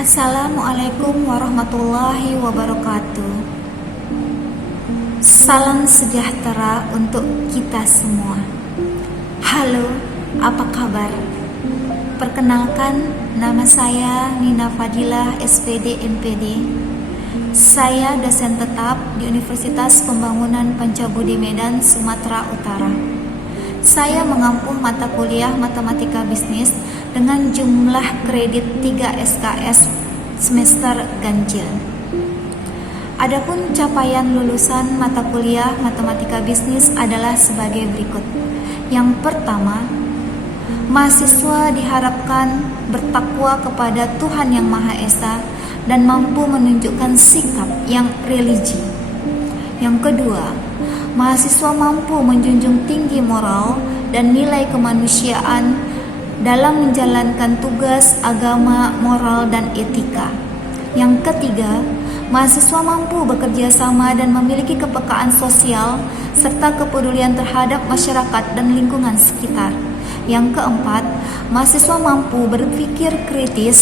Assalamualaikum warahmatullahi wabarakatuh. Salam sejahtera untuk kita semua. Halo, apa kabar? Perkenalkan, nama saya Nina Fadilah, SPD MPD. Saya dosen tetap di Universitas Pembangunan Pancabudi Medan, Sumatera Utara. Saya mengampu mata kuliah Matematika Bisnis dengan jumlah kredit 3 SKS semester ganjil. Adapun capaian lulusan mata kuliah Matematika Bisnis adalah sebagai berikut. Yang pertama, mahasiswa diharapkan bertakwa kepada Tuhan Yang Maha Esa dan mampu menunjukkan sikap yang religi. Yang kedua, mahasiswa mampu menjunjung tinggi moral dan nilai kemanusiaan dalam menjalankan tugas agama, moral, dan etika. Yang ketiga, mahasiswa mampu bekerja sama dan memiliki kepekaan sosial serta kepedulian terhadap masyarakat dan lingkungan sekitar. Yang keempat, mahasiswa mampu berpikir kritis,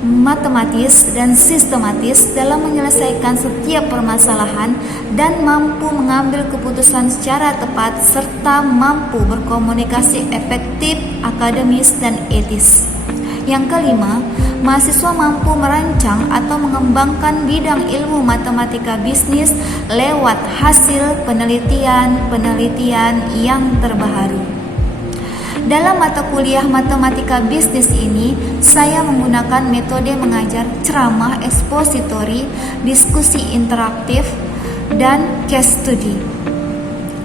matematis, dan sistematis dalam menyelesaikan setiap permasalahan dan mampu mengambil keputusan secara tepat serta mampu berkomunikasi efektif, akademis, dan etis. Yang kelima, mahasiswa mampu merancang atau mengembangkan bidang ilmu matematika bisnis lewat hasil penelitian yang terbaru. Dalam mata kuliah Matematika Bisnis ini, saya menggunakan metode mengajar ceramah ekspositori, diskusi interaktif, dan case study,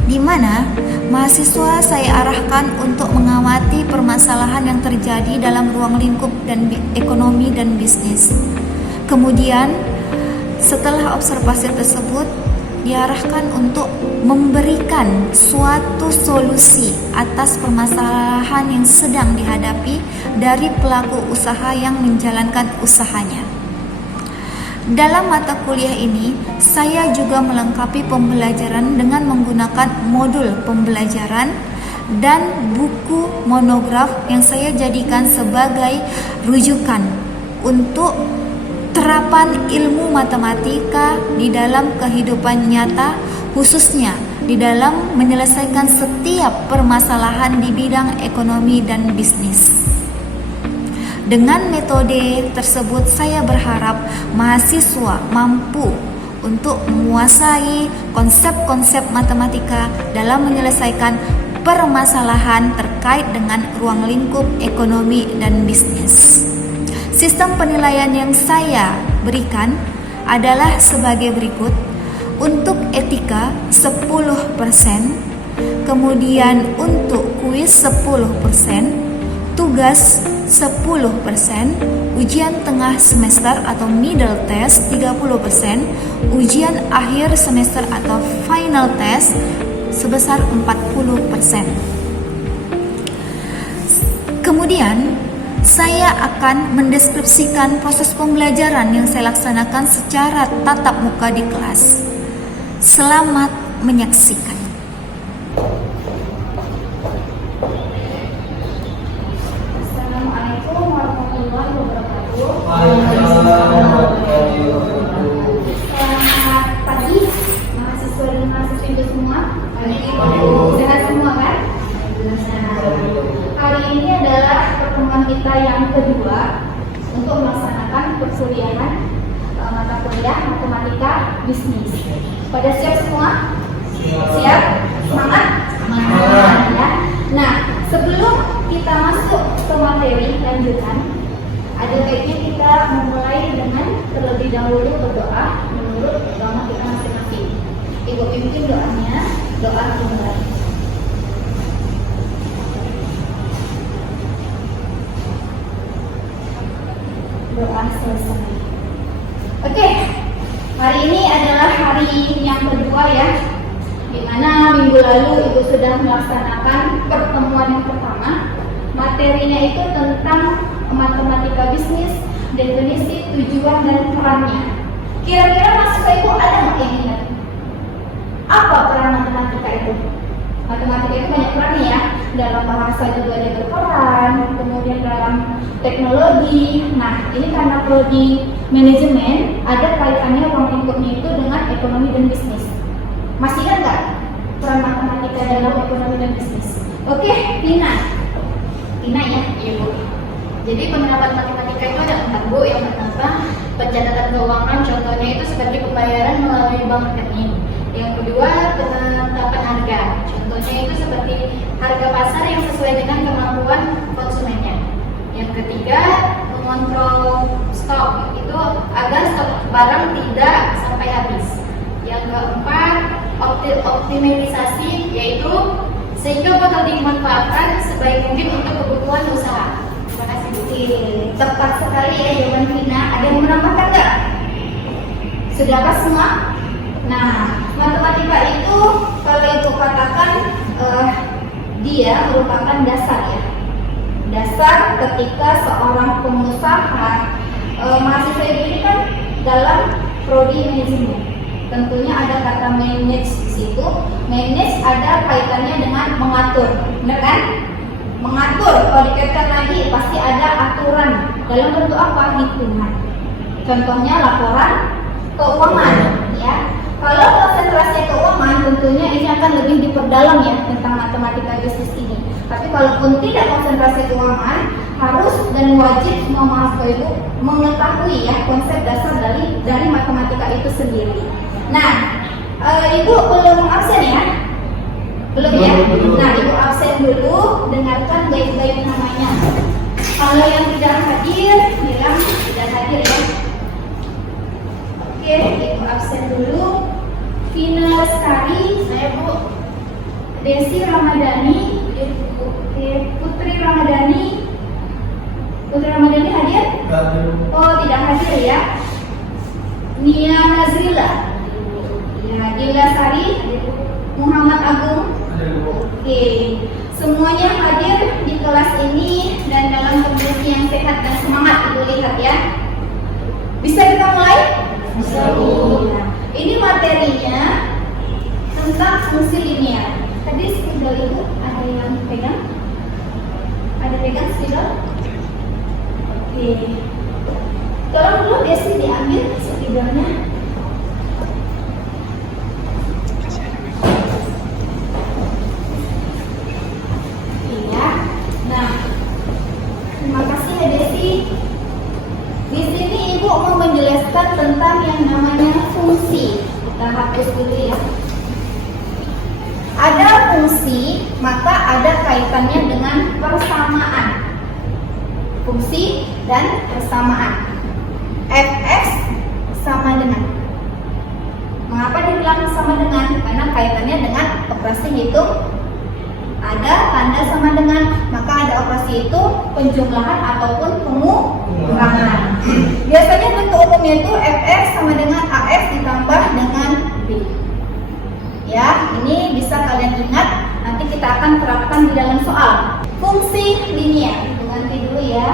di mana mahasiswa saya arahkan untuk mengamati permasalahan yang terjadi dalam ruang lingkup dan ekonomi dan bisnis. Kemudian, setelah observasi tersebut, diarahkan untuk memberikan suatu solusi atas permasalahan yang sedang dihadapi dari pelaku usaha yang menjalankan usahanya. Dalam mata kuliah ini, saya juga melengkapi pembelajaran dengan menggunakan modul pembelajaran dan buku monograf yang saya jadikan sebagai rujukan untuk terapan ilmu matematika di dalam kehidupan nyata, khususnya di dalam menyelesaikan setiap permasalahan di bidang ekonomi dan bisnis. Dengan metode tersebut, saya berharap mahasiswa mampu untuk menguasai konsep-konsep matematika dalam menyelesaikan permasalahan terkait dengan ruang lingkup ekonomi dan bisnis. Sistem penilaian yang saya berikan adalah sebagai berikut. Untuk etika 10%, kemudian untuk kuis 10%, tugas 10%, ujian tengah semester atau middle test 30%, ujian akhir semester atau final test sebesar 40%. Kemudian saya akan mendeskripsikan proses pembelajaran yang saya laksanakan secara tatap muka di kelas. Selamat menyaksikan. Assalamualaikum warahmatullahi wabarakatuh. Selamat pagi, mahasiswa dan mahasiswi semua. Sehat semua kan? Hari ini adalah pertemuan kita yang kedua untuk melaksanakan perkuliahan mata kuliah Matematika Bisnis. Pada siap semua? Siap? Semangat? Semangat ya. Nah, sebelum kita masuk ke materi lanjutan, ada baiknya kita memulai dengan terlebih dahulu berdoa menurut agama kita masing-masing. Ibu pimpin doanya, doa dimulai. Doa selesai. Oke, hari ini adalah hari yang kedua ya, di mana minggu lalu Ibu sudah melaksanakan pertemuan yang pertama. Materinya itu tentang matematika bisnis, definisi, tujuan, dan perannya. Kira-kira mahasiswa Ibu ada nggak yang ingat? Apa peran matematika itu? Matematika itu banyak perannya ya. Dalam bahasa juga dia berperan, kemudian dalam teknologi. Nah, ini karena prodi manajemen, ada kaitannya ruang lingkupnya itu dengan ekonomi dan bisnis. Masih ingat nggak peran matematika dalam ekonomi dan bisnis? Oke, Tina ya, Ibu. Jadi penerapan matematika itu ada 4, Bu. Yang pertama, pencatatan keuangan, contohnya itu seperti pembayaran melalui bank rekening. Yang kedua, penetapan harga, contohnya itu seperti harga pasar yang sesuai dengan kemampuan konsumennya. Yang ketiga, mengontrol stok, itu agar stok barang tidak sampai habis. Yang keempat, optimalisasi, yaitu sehingga bakal dimanfaatkan sebaik mungkin untuk kebutuhan usaha. Terima kasih, Bu. Tepat sekali ya jawaban Vina. Ada yang menambahkan nggak? Sudahkah semua? Nah, matematika itu kalau itu katakan dia merupakan dasar ya. Dasar ketika seorang pengusaha mahasiswa ini kan dalam prodi manajemen. Tentunya ada kata manage di situ. Manage ada kaitannya dengan mengatur, benar kan? Mengatur. Kalau dikaitkan lagi pasti ada aturan. Dalam bentuk apa? Hitungan. Contohnya laporan keuangan, ya. Kalau konsentrasi keuangan, tentunya ini akan lebih diperdalam ya tentang matematika bisnis ini. Tapi kalaupun tidak konsentrasi keuangan, harus dan wajib semua mahasiswa itu mengetahui ya konsep dasar dari matematika itu sendiri. Nah, Ibu belum absen ya? Belum ya? Nah, Ibu absen dulu, dengarkan baik-baik namanya. Kalau yang tidak hadir, bilang tidak hadir ya. Oke, Ibu absen dulu. Vina Lestari, saya Bu. Desi Ramadhani, Putri Ramadhani. Putri Ramadhani hadir? Oh, tidak hadir ya. Nia Nazrila, Gila Sari, Muhammad Agung. Oke, semuanya hadir di kelas ini dan dalam kondisi yang sehat dan semangat. Ibu lihat ya. Bisa kita mulai? Bisa. Nah, ini materinya tentang fungsi linear. Tadi spidol Ibu ada yang pegang? Ada pegang spidol? Oke. Tolong dulu Desi diambil spidolnya. Iya. Nah, terima kasih ya Desi. Di sini Ibu mau menjelaskan tentang yang namanya fungsi. Kita hapus dulu ya. Ada fungsi, maka ada kaitannya dengan persamaan. Fungsi dan persamaan. Fx sama dengan. Mengapa dibilang sama dengan? Karena kaitannya dengan operasi hitung. Ada tanda sama dengan, maka ada operasi itu penjumlahan ataupun pengurangan. Biasanya bentuk umumnya itu Fx sama dengan AF ditambah dengan B. Ya, ini bisa kalian ingat. Nanti kita akan terapkan di dalam soal. Fungsi linear. Ganti dulu ya.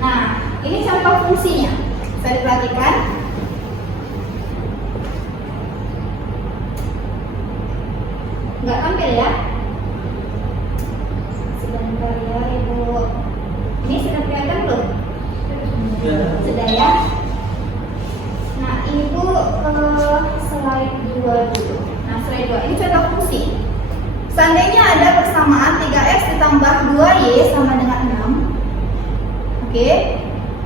Nah, ini contoh fungsinya. Bisa diperhatikan. Nggak tampil ya? Sebentar ya Ibu. Ini sudah kelihatan belum? Sudah ya? Nah, Ibu slide 2 dulu. Nah, slide 2 ini contoh fungsi. Seandainya ada persamaan 3x ditambah 2y sama dengan 6. Oke.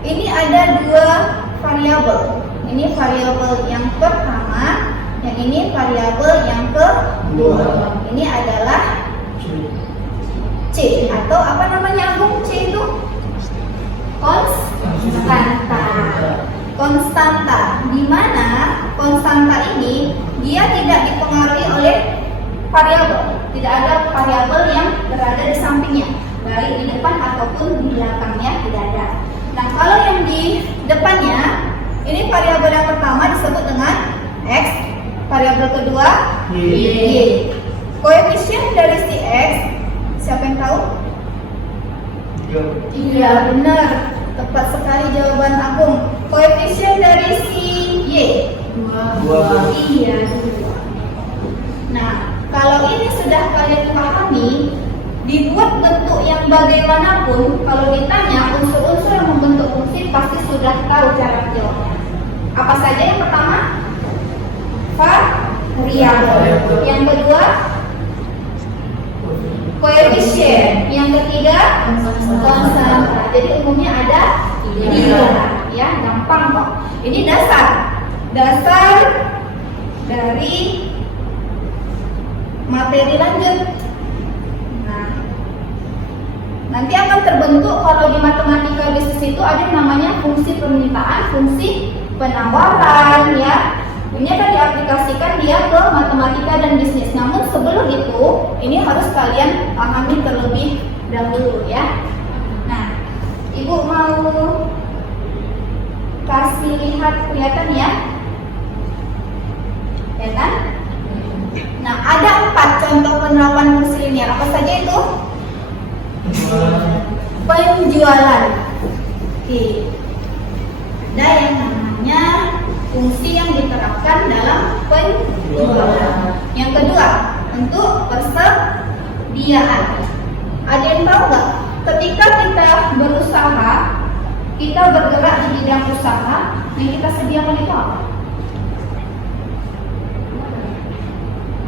Ini ada 2 variabel. Ini variabel yang pertama, yang ini variabel yang kedua. Ini adalah C atau apa namanya Agung? C itu konstanta. Konstanta, di mana konstanta ini dia tidak dipengaruhi oleh variabel. Tidak ada variabel yang berada di sampingnya, baik di depan ataupun di belakangnya, tidak ada. Nah, kalau yang di depannya, ini variabel yang pertama disebut dengan X, variabel kedua Y. Koefisien dari si X, siapa yang tahu? Iya, benar. Tepat sekali jawaban Agung. Koefisien dari si Y Iya, 2. Nah, kalau ini sudah kalian pahami, dibuat bentuk yang bagaimanapun, kalau ditanya unsur-unsur yang membentuk fungsi pasti sudah tahu cara menjawabnya. Apa saja yang pertama? Variabel. Yang kedua, koefisien. Yang ketiga, konstan. Jadi umumnya ada 3, ya, gampang kok. Ini dasar dari materi lanjut. Nah, nanti akan terbentuk kalau di matematika bisnis itu ada yang namanya fungsi permintaan, fungsi penawaran, ya. Ini akan diaplikasikan dia ke matematika dan bisnis. Namun sebelum itu, ini harus kalian pahami terlebih dahulu, ya. Nah, Ibu mau kasih lihat, kelihatan ya? Ya kan? Nah, ada 4 contoh penerapan fungsi linear. Apa saja itu? Penjualan. Oke. Ada yang namanya fungsi yang diterapkan dalam penjualan. Yang kedua, untuk persediaan. Ada yang tahu nggak? Ketika kita berusaha, kita bergerak di bidang usaha, yang kita sediakan itu apa?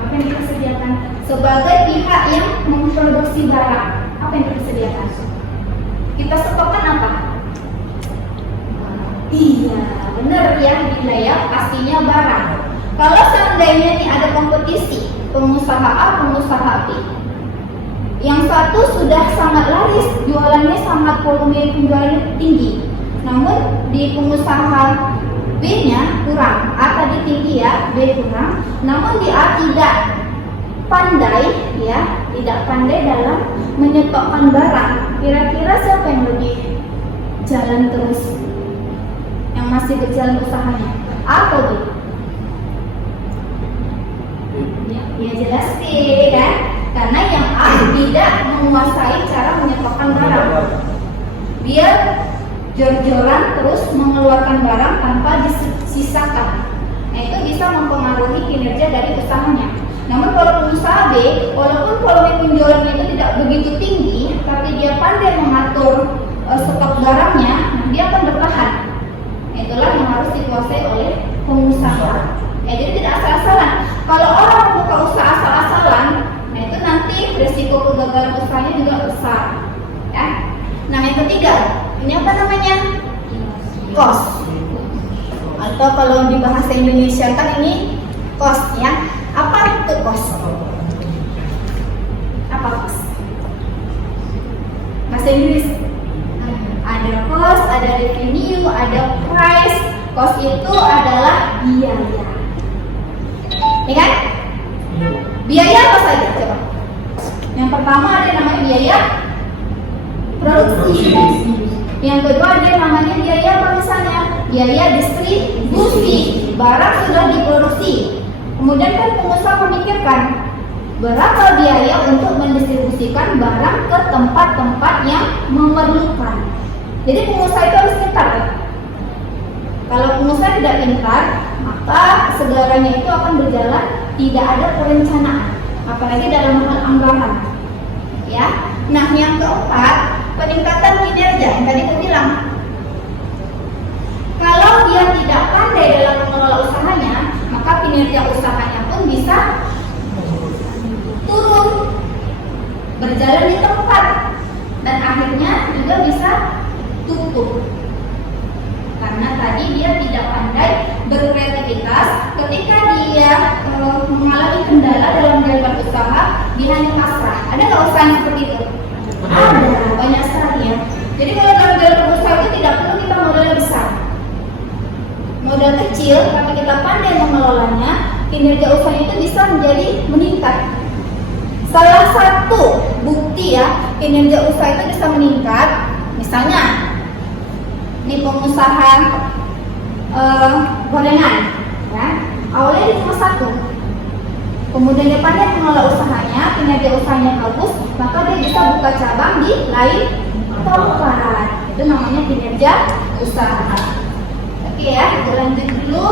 Apa yang kita sediakan? Sebagai pihak yang memproduksi barang, apa yang kita sediakan? Kita stokkan apa? Iya, benar ya, ya, pastinya barang. Kalau seandainya nih ada kompetisi, pengusaha A, pengusaha B, yang satu sudah sangat laris, jualannya sangat, volume penjualannya tinggi. Namun di pengusaha B-nya kurang. A tadi tinggi ya, B kurang. Namun di A tidak pandai, ya, tidak pandai dalam menyetokkan barang. Kira-kira siapa yang lebih jalan terus? Yang masih berjalan usahanya? A atau B? Ya jelas B, kan? Karena yang A tidak menguasai cara menyetokkan barang. Dia jor-joran terus mengeluarkan barang tanpa disisakan. Nah, itu bisa mempengaruhi kinerja dari usahanya. Namun kalau pengusaha B, walaupun volume penjualannya itu tidak begitu tinggi, tapi dia pandai mengatur stok barangnya, nah dia akan bertahan. Itulah yang harus dikuasai oleh pengusaha. Jadi tidak asal-asalan. Kalau orang buka usaha asal-asalan, nah itu nanti risiko kegagalan usahanya juga besar. Ya. Nah, yang ketiga, ini apa namanya? Cost. Atau kalau di bahasa Indonesia kan ini cost, ya. Apa itu cost? Apa cost? Bahasa Inggris. Ada cost, ada revenue, ada price. Cost itu adalah biaya. Ya kan? Biaya apa saja? Coba. Yang pertama ada namanya biaya produksi. Yang kedua ada namanya biaya apa misalnya? Biaya distribusi. Barang sudah diproduksi. Kemudian kan pengusaha memikirkan berapa biaya untuk mendistribusikan barang ke tempat-tempat yang memerlukan. Jadi pengusaha itu harus pintar, kan? Kalau pengusaha tidak pintar, maka segalanya itu akan berjalan tidak ada perencanaan, apalagi dalam hal anggaran. Ya. Nah, yang keempat, peningkatan kinerja. Yang tadi aku bilang, kalau dia tidak pandai dalam mengelola usahanya, maka kinerja usahanya pun bisa turun, berjalan di tempat, dan akhirnya juga bisa tutup. Karena tadi dia tidak pandai berkreativitas. Ketika dia mengalami kendala dalam menjalankan usaha, dia hanya pasrah. Ada nggak usaha yang seperti itu? Ada, banyak sekali ya. Jadi kalau dalam menjalankan usaha itu tidak perlu kita modal besar. Modal kecil, tapi kita pandai mengelolanya, kinerja usaha itu bisa menjadi meningkat. Salah satu bukti ya, kinerja usaha itu bisa meningkat, misalnya di pengusaha gorengan, ya, awalnya dia cuma satu, kemudian dia pandai mengelola usahanya, kinerja usahanya bagus, maka dia bisa buka cabang di lain tempat. Itu namanya kinerja usaha. Oke ya, kita lanjut dulu.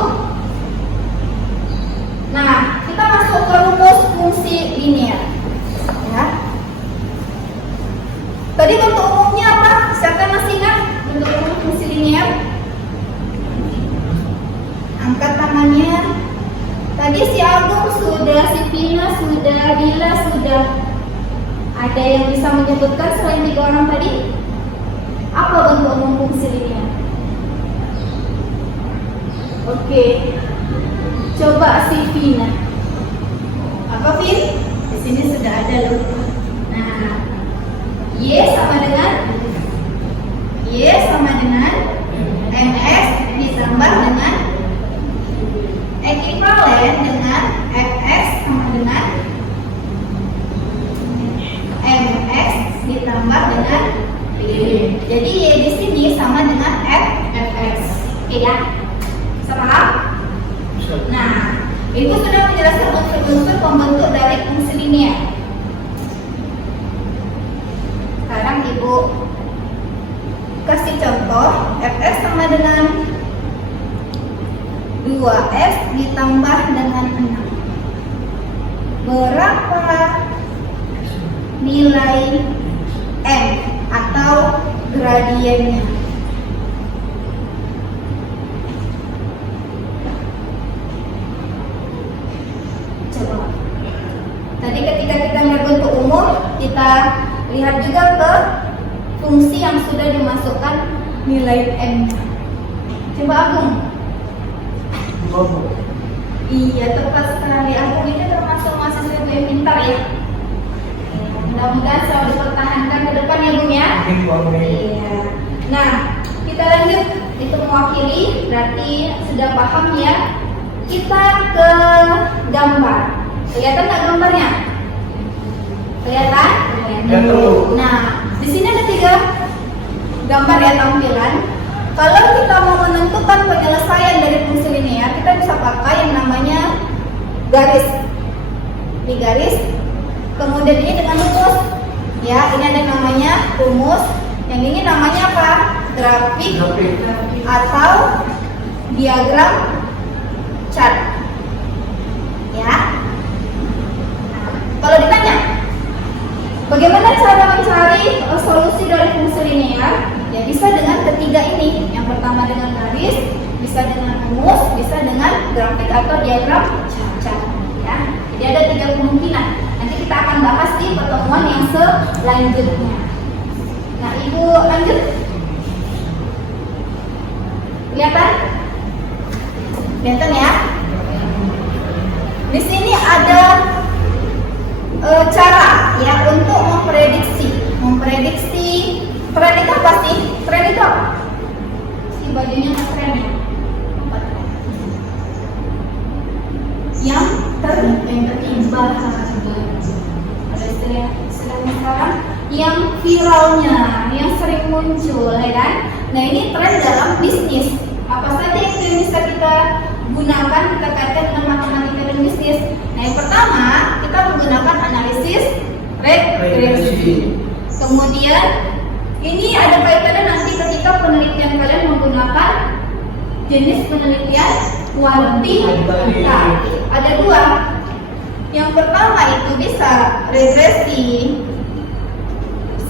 Nah, kita masuk ke rumus fungsi linear. Ya. Tadi bentuk umumnya apa? Siapa yang masih ingat bentuk umum fungsi linear? Angkat tangannya. Tadi si Agung sudah, si Pina sudah, Dila sudah. Ada yang bisa menyebutkan selain 3 orang tadi? Apa bentuk umum fungsi linear? Oke. Coba si Pina. Apa Pin? Di sini sudah ada loh. Nah, Y sama dengan MX ditambah dengan ekuivalen dengan FX sama dengan MX ditambah dengan Y. Jadi Y di sini sama dengan FX. Oke ya? Bisa paham? Nah, Ibu sudah menjelaskan unsur-unsur pembentuk dari fungsi linear. Sekarang Ibu kasih contoh. Fx sama dengan 2x ditambah dengan 6. Berapa nilai m atau gradiennya? Coba. Tadi ketika kita melihat bentuk umum, kita lihat juga ke fungsi yang sudah dimasukkan nilai m. Coba Agung. Iya, tepat sekali. Agung ini termasuk mahasiswa yang pintar ya. Mudah-mudahan selalu dipertahankan ke depan ya Bung ya. Iya. Nah, kita lanjut. Itu mewakili, berarti sudah paham ya. Kita ke gambar. Kelihatan nggak gambarnya? Kelihatan? Nah, di sini ada 3 gambar ya tampilan. Kalau kita mau menentukan penyelesaian dari fungsi linear, kita bisa pakai yang namanya garis. Ini garis. Kemudian ini dengan rumus. Ya, ini ada namanya rumus. Yang ini namanya apa? Grafik atau diagram chart. Ya. Kalau ditanya, bagaimana cara mencari solusi dari fungsi linear? Ya bisa dengan ketiga ini. Yang pertama dengan garis, bisa dengan rumus, bisa dengan grafik atau diagram chart. Ya. Jadi ada 3 kemungkinan. Nanti kita akan bahas di pertemuan yang selanjutnya. Nah, Ibu lanjut. Kelihatan? Kelihatan ya? Di sini ada cara ya untuk memprediksi tren itu apa sih? Tren itu apa? Si bajunya nggak keren ya? Yang tertimba ada istilahnya sekarang yang viralnya, yang sering muncul, ya kan? Nah ini tren dalam bisnis. Apa saja yang bisa kita gunakan, kita kaitkan dengan matematika dan bisnis. Nah yang pertama kita menggunakan analisis regresi. Kemudian ini ada kaitannya nanti ketika penelitian kalian menggunakan jenis penelitian kuantitatif. Ada 2. Yang pertama itu bisa regresi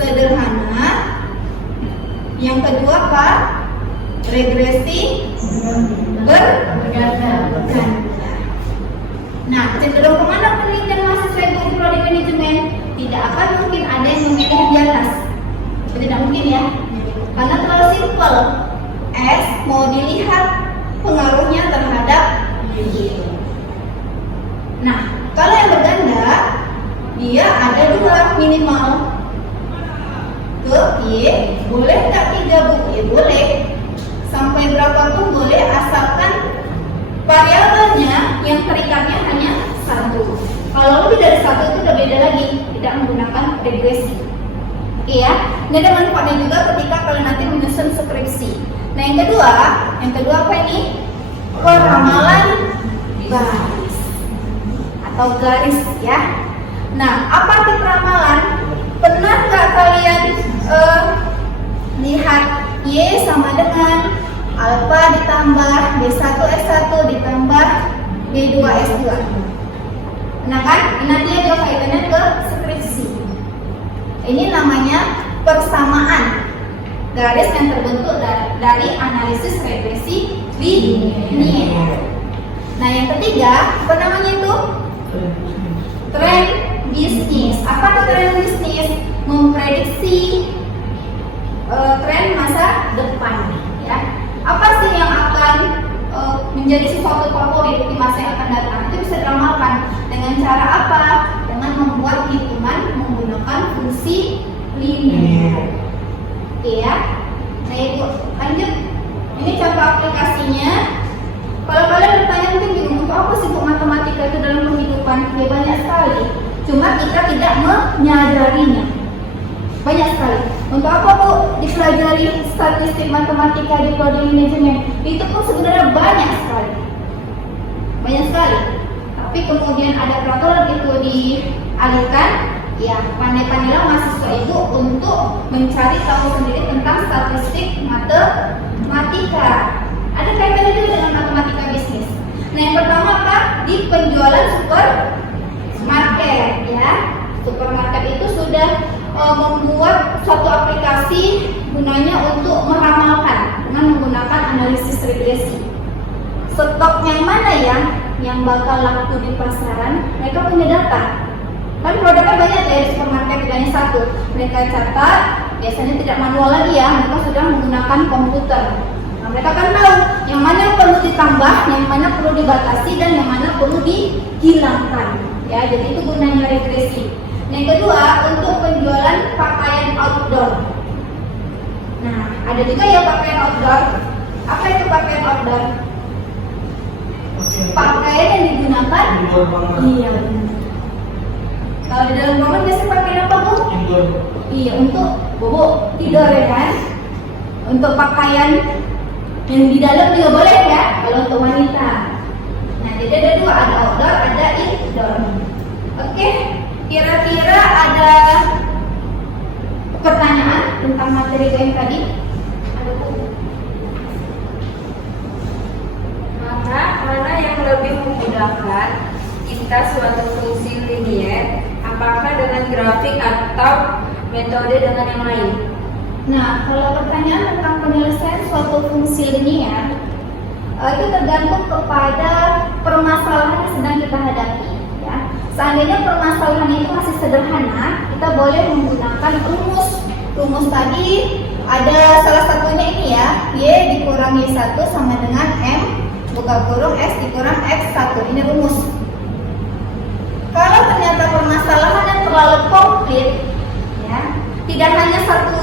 sederhana. Yang kedua apa? Regresi berganda. Nah, cenderung kemana penelitian mahasiswa yang prodi manajemen? Tidak akan mungkin ada yang memilih di atas. Tidak mungkin ya, karena terlalu simpel. S mau dilihat pengaruhnya terhadap Y. Nah, kalau yang berganda, dia ada 2 minimal. Ke Y, boleh nggak 3 Bu? Ya boleh. Sampai berapapun boleh, asalkan variabelnya yang terikatnya hanya 1. Kalau lebih dari 1 itu udah beda lagi, tidak menggunakan regresi. Oke ya, ini ada manfaatnya juga ketika kalian nanti menyusun skripsi. Nah yang kedua apa ini? Peramalan baris atau garis ya. Nah apa arti peramalan? Pernah nggak kalian lihat Y sama dengan alfa ditambah B1 S1 ditambah B2S2. Nah kan, nanti ada kaitannya ke skripsi. Ini namanya persamaan garis yang terbentuk dari analisis regresi linier. Nah yang ketiga, apa namanya itu? Tren bisnis. Apa itu tren bisnis? Memprediksi tren masa depan. Ya. Apa sih yang akan menjadi sesuatu favorit di masa yang akan datang? Itu bisa diramalkan dengan cara apa? Dengan membuat hitungan menggunakan fungsi linier. Oke ya. Nah itu lanjut. Ini contoh aplikasinya. Kalau kalian bertanya mungkin bingung, untuk apa sih Bu matematika itu dalam kehidupan? Ya banyak sekali. Cuma kita tidak menyadarinya. Banyak sekali. Untuk apa Bu dipelajari statistik matematika di prodi manajemen? Itu pun sebenarnya banyak sekali. Banyak sekali. Tapi kemudian ada peraturan itu dialihkan. Ya, pandai-pandailah mahasiswa itu untuk mencari tahu sendiri tentang statistik matematika. Ada kaitannya juga dengan matematika bisnis. Nah, yang pertama apa? Di penjualan supermarket, ya. Supermarket itu sudah membuat suatu aplikasi gunanya untuk meramalkan dengan menggunakan analisis regresi. Stok yang mana ya yang bakal laku di pasaran? Mereka punya data. Kan produknya banyak ya di supermarket, tidak hanya satu. Mereka catat, biasanya tidak manual lagi ya, mereka sudah menggunakan komputer. Nah, mereka kan tahu yang mana yang perlu ditambah, yang mana perlu dibatasi, dan yang mana perlu dihilangkan. Ya, jadi itu gunanya regresi. Yang kedua, untuk penjualan pakaian outdoor. Nah, ada juga ya pakaian outdoor. Apa itu pakaian outdoor? Pakaian yang digunakan. Iya benar. Kalau di dalam ruangan biasanya pakai apa Bu? Tidur. Iya, untuk bobo tidur ya kan. Untuk pakaian yang di dalam juga boleh ya, kalau untuk wanita. Nah, jadi ada dua, ada outdoor, ada indoor. Oke, kira-kira ada pertanyaan tentang materi yang tadi? Ada Bu? Maka mana yang lebih memudahkan kita suatu fungsi linier? Apakah dengan grafik atau metode dengan yang lain? Nah, kalau pertanyaan tentang penyelesaian suatu fungsi linier, itu tergantung kepada permasalahan yang sedang kita hadapi. Ya. Seandainya permasalahan itu masih sederhana, kita boleh menggunakan rumus. Rumus tadi ada salah satunya ini ya, Y dikurangi 1 sama dengan M buka kurung X dikurang X1. Ini rumus. Kalau ternyata permasalahan yang terlalu komplit, ya, tidak hanya satu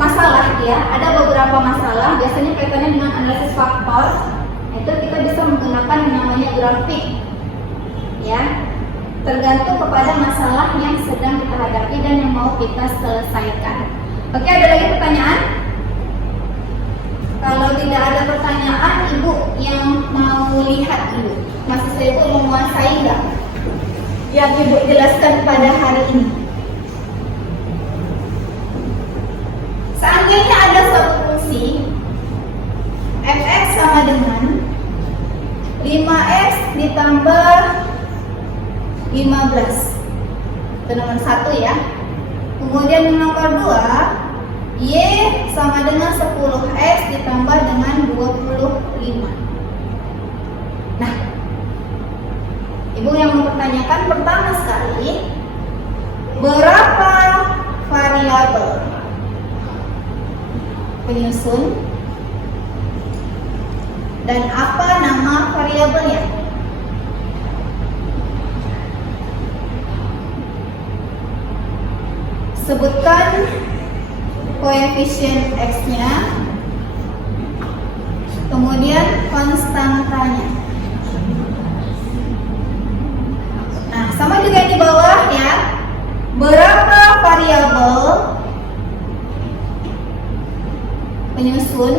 masalah ya, ada beberapa masalah, biasanya kaitannya dengan analisis faktor, itu kita bisa menggunakan yang namanya grafik, ya, tergantung kepada masalah yang sedang kita hadapi dan yang mau kita selesaikan. Oke, ada lagi pertanyaan? Kalau tidak ada pertanyaan, Ibu yang mau lihat dulu, mahasiswa Ibu menguasai nggak yang Ibu jelaskan pada hari ini? Seandainya ada suatu fungsi fx sama dengan 5x ditambah 15. Itu nomor 1 ya. Kemudian yang nomor 2, y sama dengan 10x ditambah dengan 25. Nah, Ibu yang mempertanyakan pertama sekali, berapa variabel penyusun dan apa nama variabelnya? Sebutkan koefisien X-nya, kemudian konstantanya. Nah, sama juga di bawah ya. Berapa variabel penyusun,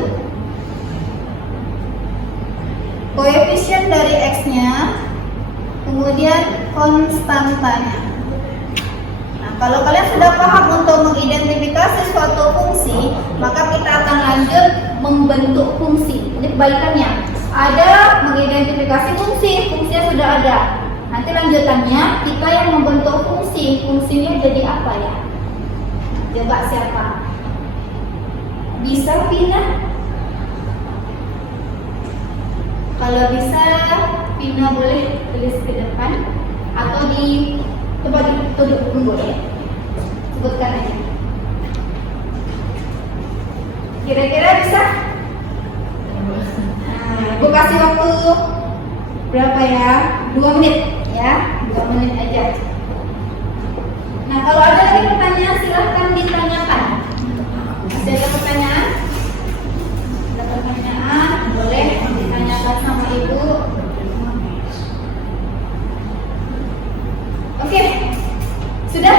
koefisien dari X-nya, kemudian konstantanya. Nah, kalau kalian sudah paham untuk mengidentifikasi suatu fungsi, maka kita akan lanjut membentuk fungsi. Ini kebalikannya. Ada mengidentifikasi fungsi sudah ada. Nanti lanjutannya kita yang membentuk fungsi. Fungsinya jadi apa ya? Coba siapa? Bisa Pina? Kalau bisa, Pina boleh tulis ke depan atau di coba dituduh pun boleh. Sebutkan aja. Kira-kira bisa? Nah, Ibu kasih waktu berapa ya? 2 menit ya, 2 menit aja. Nah, kalau ada lagi pertanyaan silahkan ditanyakan. Masih ada pertanyaan? Ada pertanyaan? Boleh ditanyakan sama Ibu. Oke, sudah?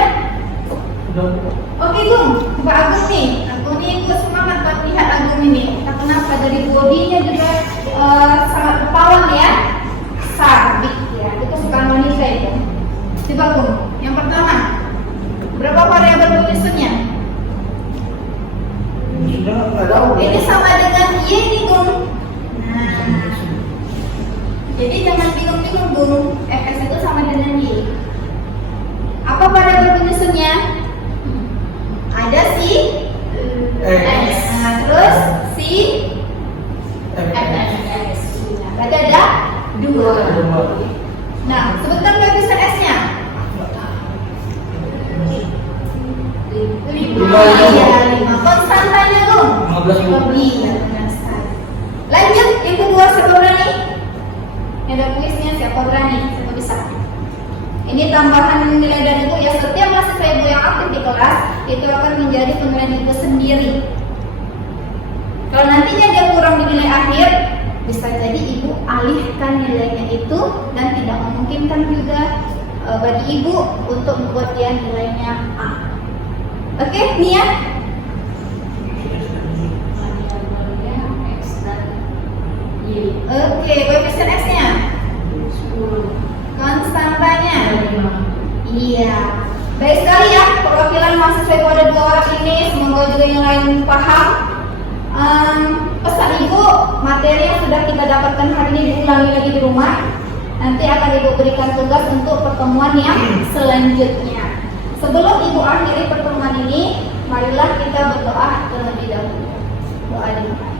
Oke Gung, Mbak Agung nih. Aku nih Ibu semangat buat lihat Agung ini. Entah kenapa dari bodinya juga sangat berpawang ya. Sabik ya, itu suka wanita itu. Coba Gung, yang pertama, berapa variabel penyusunnya? Ini sama dengan Y nih Gung. Nah, jadi jangan bingung-bingung Gung. Fs itu sama dengan Y. Apa variabel penyusunnya? Ada si X. Nah, terus si X. Berarti ada 2. Nah, sebutkan koefisien S-nya. 5. Konstantanya dong. 15. Iya, benar sekali. Lanjut, yang kedua siapa berani? Ada kuisnya, siapa berani? Siapa bisa? Ini tambahan nilai dari Ibu ya. Setiap mahasiswa Ibu yang aktif di kelas itu akan menjadi penilaian Ibu sendiri. Kalau nantinya dia kurang di nilai akhir, bisa jadi Ibu alihkan nilainya itu dan tidak memungkinkan juga bagi Ibu untuk membuat dia nilainya A. Oke, Nia? Oke, koefisien S-nya? Konstantanya? Iya. Baik sekali ya, perwakilan mahasiswa Ibu ada 2 orang ini. Semoga juga yang lain paham. Pesan Ibu, materi yang sudah kita dapatkan hari ini diulangi lagi di rumah. Nanti akan Ibu berikan tugas untuk pertemuan yang selanjutnya. Sebelum Ibu akhiri pertemuan ini, marilah kita berdoa terlebih dahulu. Doa dimulai.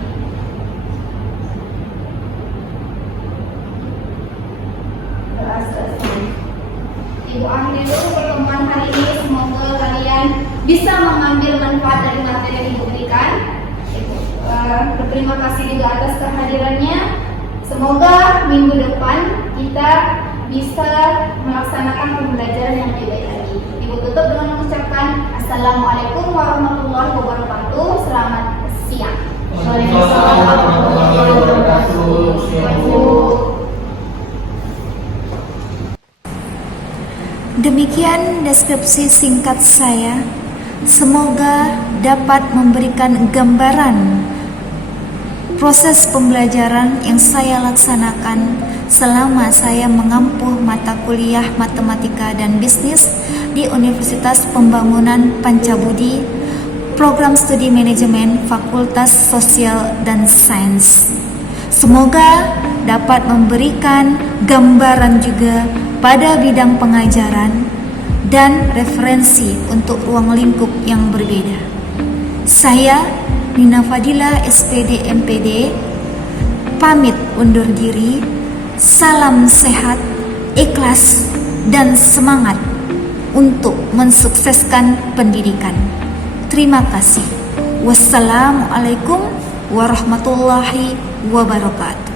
Doa selesai. Ibu akhiri dulu pertemuan hari ini. Semoga kalian bisa mengambil manfaat dari materi yang Ibu berikan. Berterima kasih juga atas kehadirannya. Semoga minggu depan kita bisa melaksanakan pembelajaran yang lebih baik lagi. Ibu tutup dengan mengucapkan Assalamualaikum warahmatullahi wabarakatuh. Selamat siang. Waalaikumsalam warahmatullahi wabarakatuh. Demikian deskripsi singkat saya. Semoga dapat memberikan gambaran proses pembelajaran yang saya laksanakan selama saya mengampu mata kuliah Matematika dan Bisnis di Universitas Pembangunan Pancabudi, Program Studi Manajemen Fakultas Sosial dan Sains. Semoga dapat memberikan gambaran juga pada bidang pengajaran dan referensi untuk ruang lingkup yang berbeda. Saya Nina Fadila SPD MPD pamit undur diri. Salam sehat, ikhlas, dan semangat untuk mensukseskan pendidikan. Terima kasih. Wassalamualaikum warahmatullahi wabarakatuh.